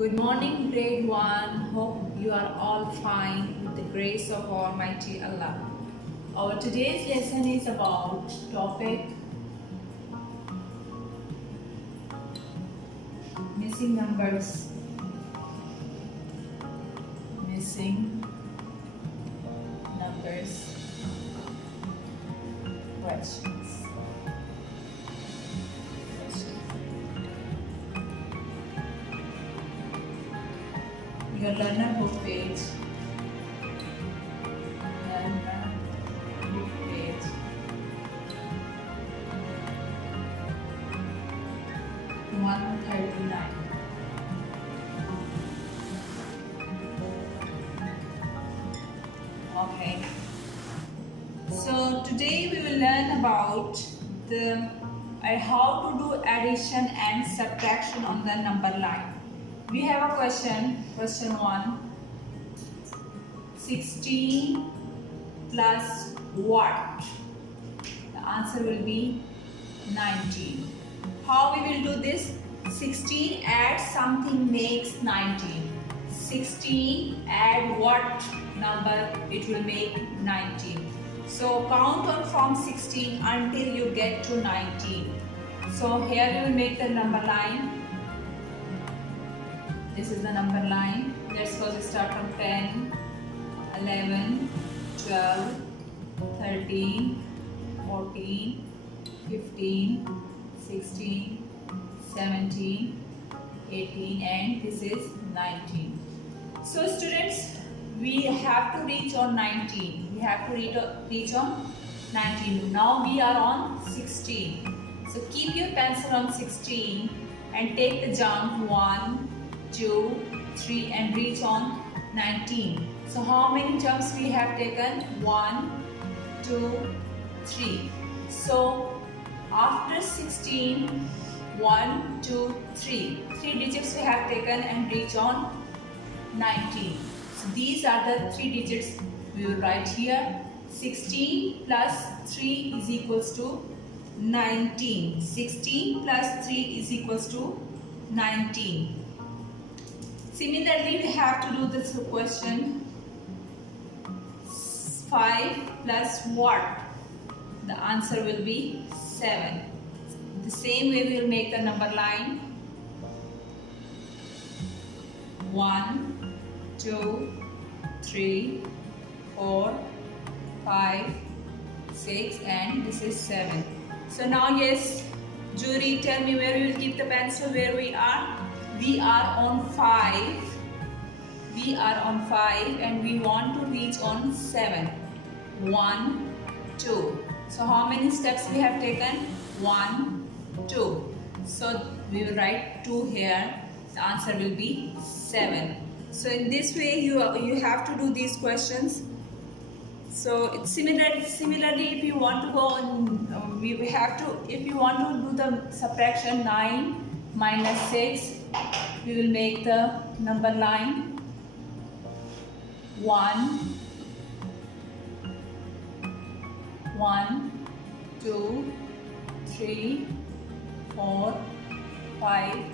Good morning, grade 1. Hope you are all fine with the grace of Almighty Allah. Our today's lesson is about topic missing numbers. Missing numbers questions. Your learner book page. Learner book page. (139). Okay. So today we will learn about how to do addition and subtraction on the number line. We have a question 1. 16 plus what? The answer will be 19. How we will do this? 16 add something makes 19. 16 add what number? It will make 19. So count on from 16 until you get to 19. So here we will make the number line. This is the number line. Let's first start from 10, 11, 12, 13, 14, 15, 16, 17, 18 and this is 19. So students, we have to reach on 19. We have to reach on 19. Now we are on 16. So keep your pencil on 16 and take the jump 1, 2, 3 and reach on 19. So how many jumps we have taken? 1, 2, 3. So after 16, 1, 2, 3. 3 digits we have taken and reach on 19. So these are the 3 digits we will write here. 16 plus 3 is equals to 19. 16 plus 3 is equals to 19. Similarly, we have to do this question 5 plus what? The answer will be 7. The same way we will make the number line 1, 2, 3, 4, 5, 6 and this is 7. So now yes, jury, tell me where we will keep the pencil, where we are. We are on 5. We are on 5 and we want to reach on 7. 1, 2. So how many steps we have taken? 1, 2. So we will write 2 here. The answer will be 7. So in this way you have to do these questions. So it's similarly if you want to go on, if you want to do the subtraction 9 minus 6, we will make the number line 1, 2, 3, 4, 5,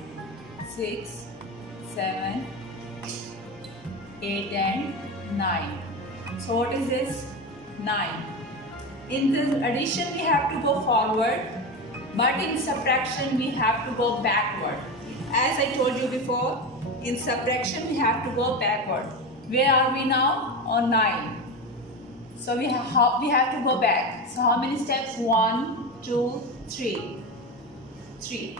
6, 7, 8 and 9. So what is this? 9. In this addition we have to go forward, but in subtraction we have to go backward. As I told you before, in subtraction we have to go backward. Where are we now? On 9. So we have to go back. So how many steps? 1, 2, 3. 3.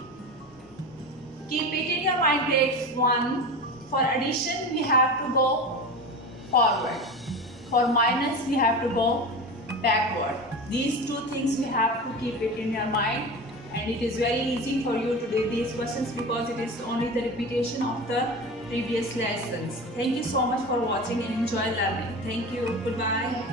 Keep it in your mind, grade 1. For addition we have to go forward. For minus we have to go backward. These two things we have to keep it in your mind. And it is very easy for you to do these questions because it is only the repetition of the previous lessons. Thank you so much for watching and enjoy learning. Thank you. Goodbye.